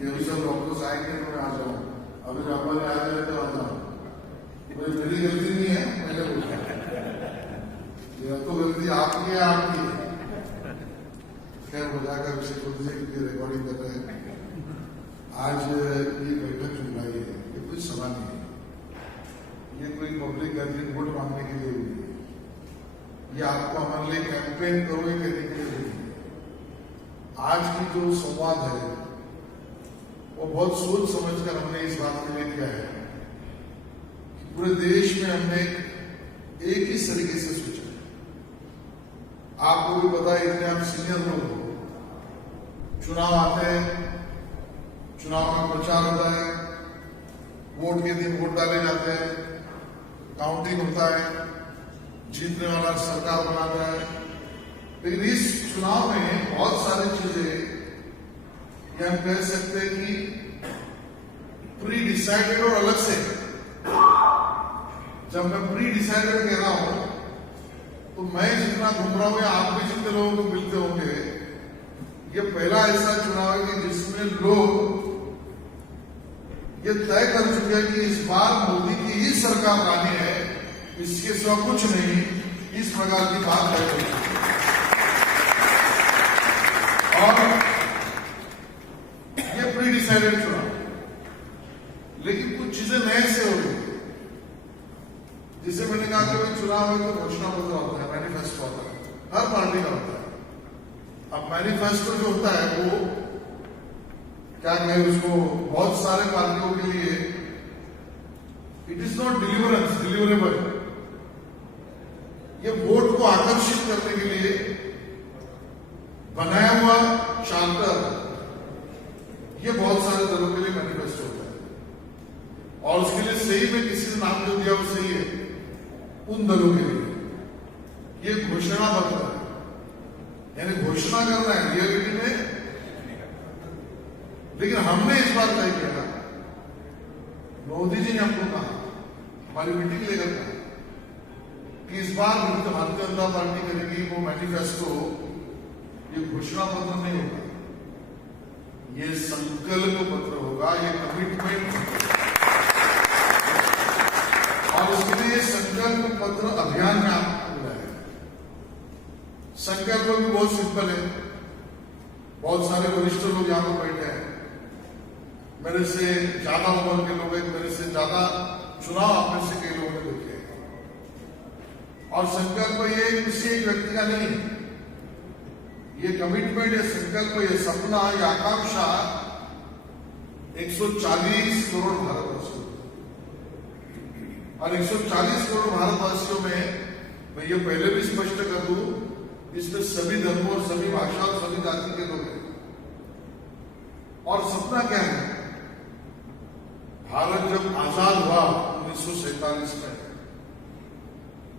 कि अभी सब डॉक्टर्स आएंगे तो मैं आ जाऊँ, अभी व्यापारी आ जाए तो आ जाऊँ। मेरी गलती नहीं है, मैंने बोला यह तो गलती आपकी है, आपकी है। खैर मजाक का विषय खुद से क्योंकि रिकॉर्डिंग कर रहे हैं। आज ये बैठक चुन रही है, ये कोई सभा नहीं है, ये कोई पब्लिक गैदरिंग वोट मांगने के लिए हुई है, ये आपको हमारे लिए कैंपेन करो ये कहने के लिए हुई है। आज की जो संवाद है वो बहुत सोच समझकर हमने इस बात के लिए किया है कि पूरे देश में हमने एक ही तरीके से सोचा। आपको भी पता है, इतने आप सीनियर लोग हो, चुनाव आते हैं, चुनाव में प्रचार होता है, वोट के दिन वोट डाले जाते हैं, काउंटिंग होता है, जीतने वाला सरकार बनाता है। लेकिन इस चुनाव में बहुत सारी चीजें ये हम कह सकते हैं कि प्री डिसाइडेड और अलग से। जब मैं प्री डिसाइडेड कह रहा हूं तो मैं जितना घूम रहा हूं या आप भी जितने लोगों को मिलते होंगे, ये पहला ऐसा चुनाव है कि जिसमें लोग ये तय कर चुके हैं कि इस बार मोदी की ही सरकार आनी है, इसके सिवा कुछ नहीं, इस प्रकार की बात तय कर चुके हैं। और ये प्री डिसाइडेड चुनाव, लेकिन कुछ चीजें नए से हो गई। जिसे मैंने कहा कि चुनाव में तो घोषणा पत्र होता है, मैनिफेस्टो होता है, हर पार्टी का होता है। अब मैनिफेस्टो जो होता है वो क्या कहें उसको, बहुत सारे पार्टियों के लिए इट इज नॉट डिलीवरेबल। ये वोट को आकर्षित करने के लिए बनाया हुआ चार्टर, ये बहुत सारे दलों के लिए मैनिफेस्टो होता है। और उसके लिए सही में किसी ने नाम जो दिया वो सही है, उन दलों के लिए ये घोषणा पत्र है, यानी घोषणा करना है रियलिटी में। लेकिन हमने इस बार तय किया, मोदी जी ने हमको कहा, हमारी मीटिंग लेकर कहा कि इस बार भारतीय जनता पार्टी करेगी वो मैनिफेस्टो, ये घोषणा पत्र नहीं होगा, ये संकल्प पत्र होगा, ये कमिटमेंट। और उसके लिए संकल्प पत्र अभियान में आपको बुलाया है। संकल्प भी बहुत सिंपल है, बहुत सारे वरिष्ठ लोग यहां पर बैठे हैं, मेरे से ज्यादा उम्र के लोग हैं, मेरे से ज्यादा चुनाव आप में से कई लोगों ने देखे। और संकल्प ये किसी एक व्यक्ति का नहीं, ये कमिटमेंट, ये संकल्प, ये सपना, ये आकांक्षा 140 करोड़ भारतवासियों, और 140 करोड़ भारतवासियों में मैं ये पहले भी स्पष्ट कर दूं, इसमें सभी धर्मों और सभी भाषा और सभी जाति के लोग हैं। और सपना क्या है? भारत जब आजाद हुआ 1947 में,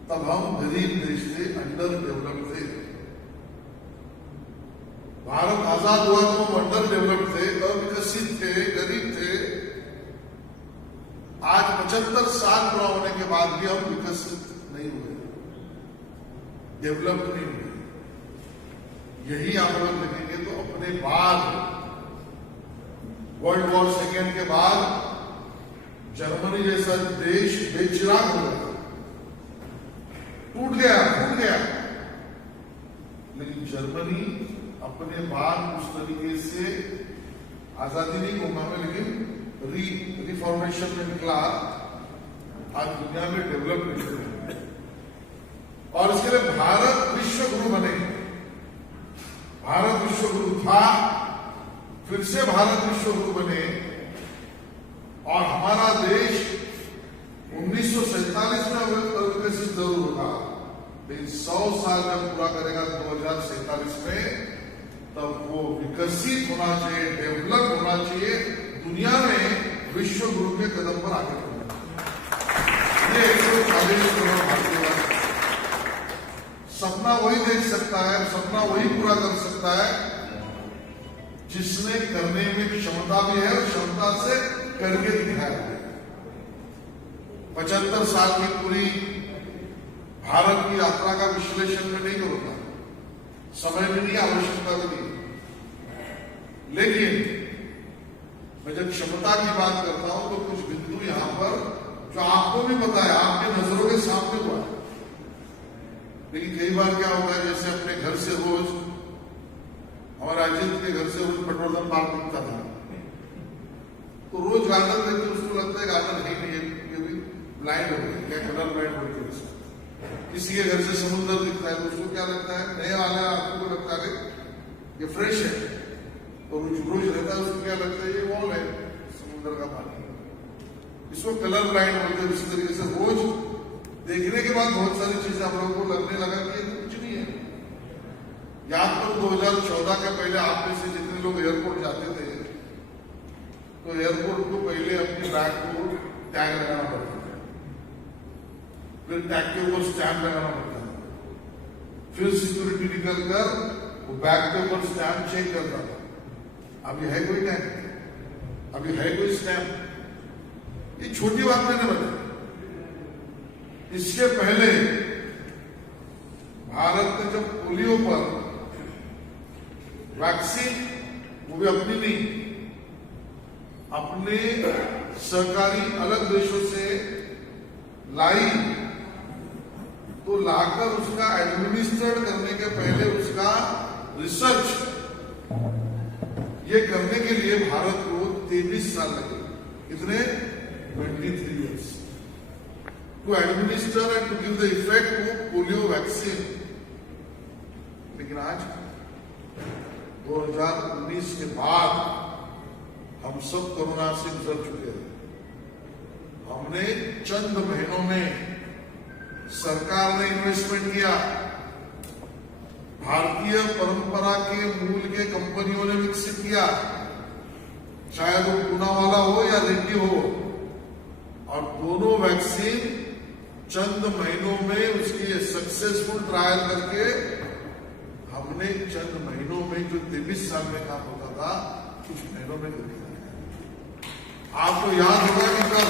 तब हम गरीब देश थे, अंडर डेवलप्ड थे। भारत आजाद हुआ तो हम अंडर डेवलप्ड थे, अविकसित थे, गरीब थे। आज 75 साल पूरा होने के बाद भी हम विकसित नहीं हुए, डेवलप नहीं हुए। यही आप लोग देखेंगे तो अपने बाद वर्ल्ड वॉर सेकेंड के बाद जर्मनी जैसा देश बेचिराग हो गया, टूट गया। लेकिन जर्मनी अपने बाद उस तरीके से आजादी नहीं कहूंगा मैं, लेकिन रिफॉर्मेशन में निकला, आज दुनिया में डेवलप। और इसके लिए भारत विश्व गुरु बने। भारत विश्व गुरु था, फिर से भारत विश्व गुरु बने। और हमारा देश 1947 में विकसित जरूर होगा, लेकिन 100 साल जब पूरा करेगा 2047 में, तब वो विकसित होना चाहिए, डेवलप होना चाहिए, दुनिया में विश्व गुरु के कदम पर आगे बढ़ना। ये 140 करोड़ भारतीय सपना वही देख सकता है, सपना वही पूरा कर सकता है जिसने करने में क्षमता भी है और क्षमता से करके दिखाया है। 75 साल की पूरी भारत की यात्रा का विश्लेषण में नहीं होता, समय में नहीं, आवश्यकता भी नहीं। लेकिन क्षमता की बात करता हूं तो कुछ बिंदु यहां पर जो आपको भी पता है, आपके नजरों के सामने हुआ है। लेकिन कई बार क्या होता है, जैसे अपने घर से रोज, हमारा अजीत के घर से रोज पेट्रोल पार्क दिखता था, तो रोज गार्डन देखते उसको लगता है गार्डन है नहीं, ये भी ब्लाइंड हो गया, क्या कलर ब्लाइंड हो गया। किसी के घर से समुद्र दिखता है तो उसको क्या लगता है, नया वाला आपको को लगता है ये फ्रेश है, तो रोज रहता है उसको क्या लगता है ये वॉल है समुद्र का पानी। इसको कलर ब्लाइंड बोलते हैं। इस तरीके से रोज देखने के बाद बहुत सारी चीजें हम लोगों को लगने लगा कि ये कुछ नहीं है। याद करो 2014 के पहले आप में से जितने लोग एयरपोर्ट जाते थे तो एयरपोर्ट को पहले अपने बैग को टैग लगाना पड़ता था, फिर टैग के ऊपर स्टैम्प लगाना पड़ता था, फिर सिक्योरिटी निकल कर वो बैग के ऊपर स्टैम्प चेक करता था। अभी है कोई टैग, अभी है कोई स्टैम्प? ये छोटी बात मैंने बताई। इसके पहले भारत ने जब पोलियो पर वैक्सीन, वो भी अपनी नहीं, अपने सहकारी अलग देशों से लाई, तो लाकर उसका एडमिनिस्ट्रेट करने के पहले उसका रिसर्च ये करने के लिए भारत को 23 साल लगे। कितने? 23 years to administer and to give the effect to polio vaccine। लेकिन आज 2019 के बाद हम सब कोरोना से गुजर चुके हैं। हमने चंद महीनों में सरकार ने इन्वेस्टमेंट किया, भारतीय परंपरा के मूल के कंपनियों ने विकसित किया, चाहे वो पूनावाला हो या रेड्डी हो, और दोनों वैक्सीन चंद महीनों में उसकी सक्सेसफुल ट्रायल करके हमने चंद महीनों में जो 23 साल में काम होता था कुछ महीनों में कर दिया। आपको याद होगा कि कब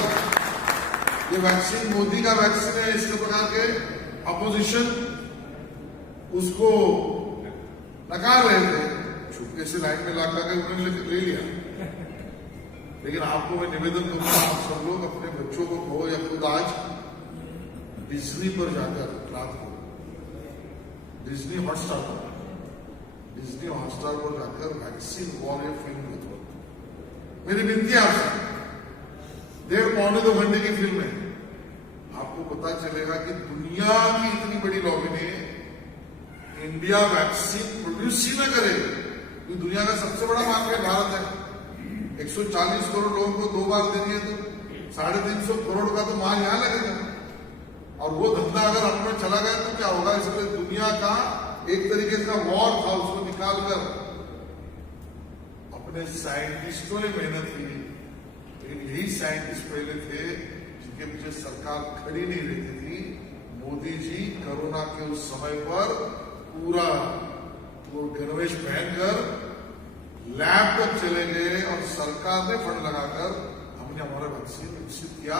ये वैक्सीन मोदी का वैक्सीन है, इसके प्रकार के अपोजिशन उसको नकार रहे थे, छुपके से लाइन में लगा के उन्होंने ले लिया। लेकिन आपको मैं निवेदन करूंगा, आप सब लोग अपने बच्चों को कहो या खुद आज डिज्नी पर जाकर रात को डिज्नी हॉटस्टार पर जाकर वैक्सीन वॉर ये फिल्म देखो। मेरी विनती है आपसे, 1.5-2 घंटे की फिल्म है, आपको पता चलेगा कि दुनिया की इतनी बड़ी लॉबी ने इंडिया वैक्सीन प्रोड्यूस ही न करे। ये दुनिया का सबसे बड़ा मार्केट भारत है, 140 करोड़ लोगों को 2 बार देनी है तो 350 करोड़ का तो माल यहां लगेगा। और वो धंधा अगर अपना चला गया तो क्या होगा? इसलिए दुनिया का एक तरीके का वॉर था, उसको निकालकर अपने साइंटिस्टों ने मेहनत की। लेकिन यही साइंटिस्ट पहले थे जिनके पीछे सरकार खड़ी नहीं रहती थी। मोदी जी कोरोना के उस समय पर पूरा वो गणवेश पहनकर लैब तक चले गए और सरकार ने फंड लगाकर हमने हमारा वैक्सीन विकसित किया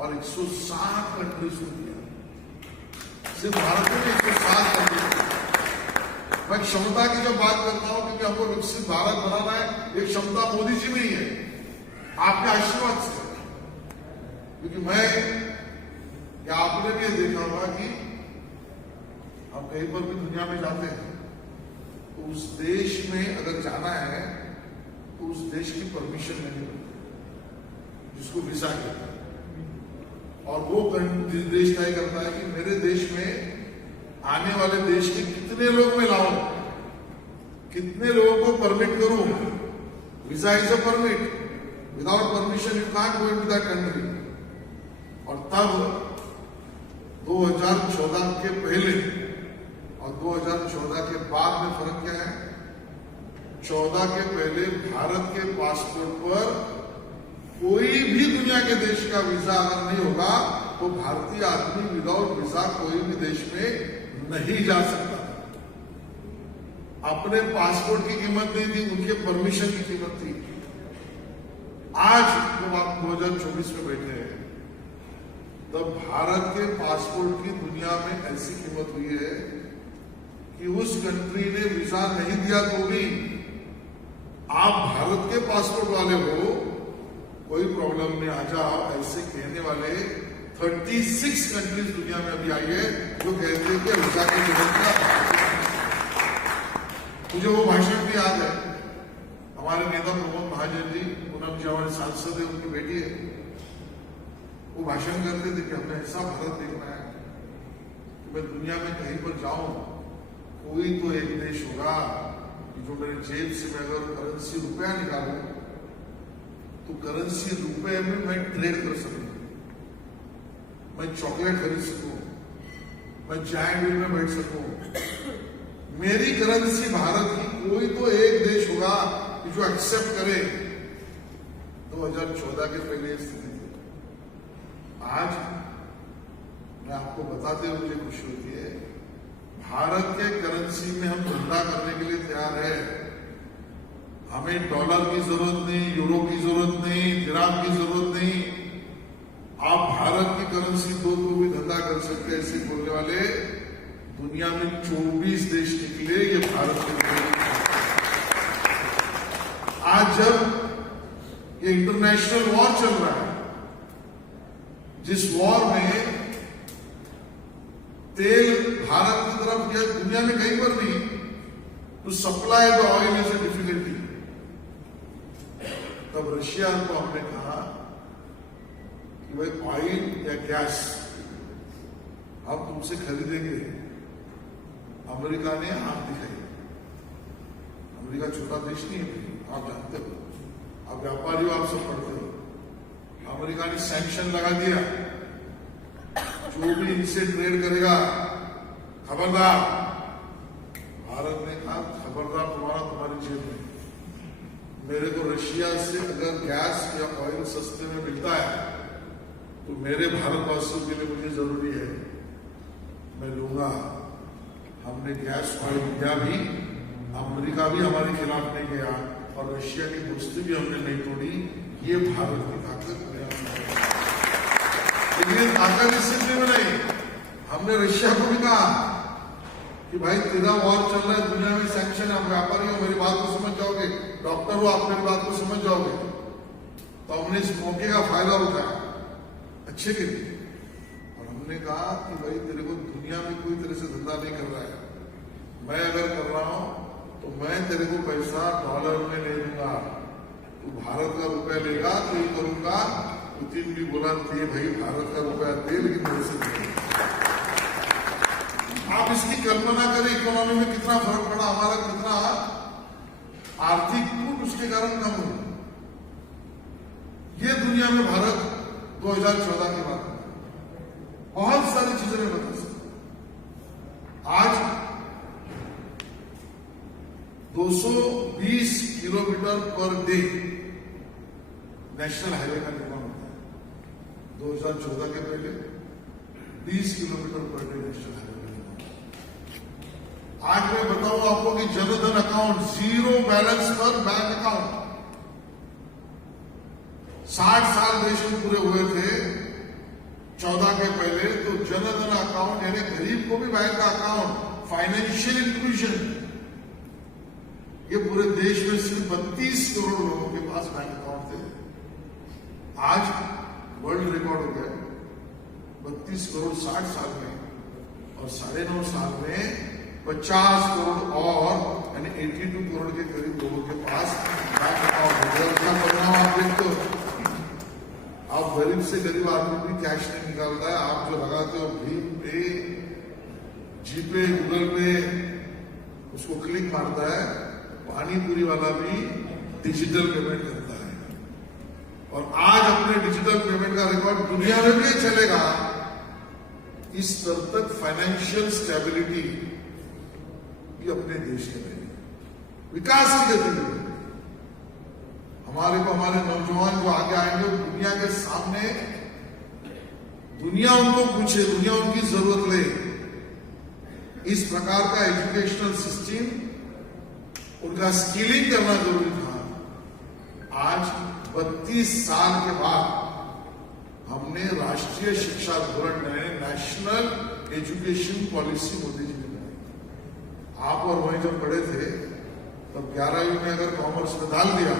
और 160 कंट्रीज को दिया। सिर्फ भारत में 160 कंट्रीज। मैं क्षमता की जब बात करता हूं, क्योंकि हमको विकसित भारत बनाना है, ये क्षमता मोदी जी में ही है, आपके आशीर्वाद से। क्योंकि मैं या आपने भी ये देखा होगा कि हम कहीं पर भी दुनिया में जाते हैं तो उस देश में अगर जाना है तो उस देश की परमिशन नहीं मिलती, जिसको वीजा कहते हैं। और वो देश तय करता है कि मेरे देश में आने वाले देश के कितने लोग मैं लाऊं, कितने लोगों को परमिट करूं। Visa is a permit, without permission you can't go into that country. और तब 2014 के पहले और 2014 के बाद में फर्क क्या है? 14 के पहले भारत के पासपोर्ट पर कोई भी दुनिया के देश का वीजा अगर नहीं होगा तो भारतीय आदमी विदाउट वीजा कोई भी देश में नहीं जा सकता। अपने पासपोर्ट की कीमत नहीं थी, उनके परमिशन की कीमत थी। आज जब आप 2024 में बैठे हैं तब भारत के पासपोर्ट की दुनिया में ऐसी कीमत हुई है कि उस कंट्री ने वीजा नहीं दिया तो भी आप भारत के पासपोर्ट वाले हो कोई प्रॉब्लम नहीं, आ जाओ, ऐसे कहने वाले 36 कंट्रीज दुनिया में अभी आई है जो कहते हैं कि वीजा की जरूरत क्या। मुझे वो भाषण भी याद है, हमारे नेता प्रमोद महाजन जी, पूनम जी हमारे सांसद है, उनकी बेटी है, वो भाषण करते थे कि हमें ऐसा भारत देखना है कि मैं दुनिया में कहीं पर जाऊं, कोई तो एक देश होगा कि जो मेरे जेब से मैं अगर करेंसी रुपया निकालूं तो करेंसी रुपए में मैं ट्रेड कर सकूं, मैं चॉकलेट खरीद सकूं, मैं चाय मिल में बैठ सकूं। मेरी करेंसी भारत की कोई तो एक देश होगा कि जो एक्सेप्ट करे। 2014 के पहले स्थिति थी। आज मैं आपको बताते हुए मुझे खुशी होती है, भारत के करेंसी में हम धंधा करने के लिए तैयार है। हमें डॉलर की जरूरत नहीं, यूरो की जरूरत नहीं, दिराम की जरूरत नहीं। आप भारत की करेंसी दो तो भी धंधा कर सकते हैं। ऐसे बोलने वाले दुनिया में 24 देश निकले, ये भारत के। आज जब ये इंटरनेशनल वॉर चल रहा है, जिस वॉर में तेल भारत की तरफ या दुनिया में कहीं पर नहीं, तो supply the oil is a difficulty. तब रशिया को हमने कहा कि भाई ऑयल या गैस हम तुमसे खरीदेंगे। अमेरिका ने आंख दिखाई। अमेरिका छोटा देश नहीं है, आप जानते हो, आप व्यापारी हो, आप सब पढ़ते हो। अमेरिका ने सैंक्शन लगा दिया, जो भी इनसे ट्रेड करेगा खबरदार। भारत ने कहा खबरदार, तुम्हारी जेब में। मेरे को रशिया से अगर गैस या ऑयल सस्ते में मिलता है तो मेरे भारतवासियों के लिए मुझे जरूरी है, मैं लूंगा। हमने गैस ऑयल लिया भी, अमेरिका भी हमारे खिलाफ नहीं गया और रशिया की दोस्ती भी हमने नहीं तोड़ी। ये भारत की ताकत है। लेकिन ताकत इससे में नहीं, हमने रशिया को भी कहा कि भाई तेरा वॉर चल रहा है, दुनिया में सैंक्शन, आप व्यापारी हो, मेरी बात को समझ जाओगे, डॉक्टर हो, आप मेरी बात को समझ जाओगे। तो हमने इस मौके का फायदा उठाया अच्छे के लिए, और हमने कहा कि भाई तेरे को दुनिया में कोई तरह से धंधा नहीं कर रहा है, मैं अगर कर रहा हूं तो मैं तेरे को पैसा डॉलर में ले लूंगा, तू भारत का रुपया लेगा तो ये करूंगा। पुतिन भी बोला थे भाई भारत का रुपया दे, लेकिन मेरे से नहीं। आप इसकी कल्पना करें, इकोनॉमी में कितना फर्क पड़ा, हमारा कितना आर्थिक कूट उसके कारण कम हुआ। ये दुनिया में भारत 2014 के बाद बहुत सारी चीजें में बदल सकते। आज 220 kilometre per day national highway का निर्माण होता है। 2014 के पहले 20 kilometre per day national highway का निर्माण। आज मैं बताऊं आपको कि जनधन अकाउंट, जीरो बैलेंस पर बैंक अकाउंट, 60 साल देश में पूरे हुए थे 14 के पहले, तो जनधन अकाउंट यानी गरीब को भी बैंक का अकाउंट, फाइनेंशियल इंक्लूजन, ये पूरे देश में सिर्फ 32 करोड़ लोगों के पास बैंक अकाउंट थे। आज वर्ल्ड रिकॉर्ड हो गया 32 करोड़ 60 साल में, और 9.5 साल में 50 करोड़ और यानी 82 करोड़ के करीब लोगों के पास बैंक अकाउंट हो गया। उसका परिणाम आप देखते हो, आप गरीब से गरीब आदमी भी कैश नहीं निकालता है। आप जो लगाते हो भीम पे, जीपे, गूगल पे, उसको क्लिक मारता है, पानीपुरी वाला भी डिजिटल पेमेंट करता है। और आज अपने डिजिटल पेमेंट का रिकॉर्ड दुनिया में भी चलेगा। इस स्तर तक फाइनेंशियल स्टेबिलिटी ये अपने देश के लिए विकास की गति में हमारे को, हमारे नौजवान जो आगे आएंगे, दुनिया के सामने, दुनिया उनको पूछे, दुनिया उनकी जरूरत ले। इस प्रकार का एजुकेशनल सिस्टम, उनका स्किलिंग करना जरूरी था। आज 32 साल के बाद हमने राष्ट्रीय शिक्षा धोरण national education policy Modi ji ने बनाई। आप और वही जब पढ़े थे तब 11वीं में अगर कॉमर्स में डाल दिया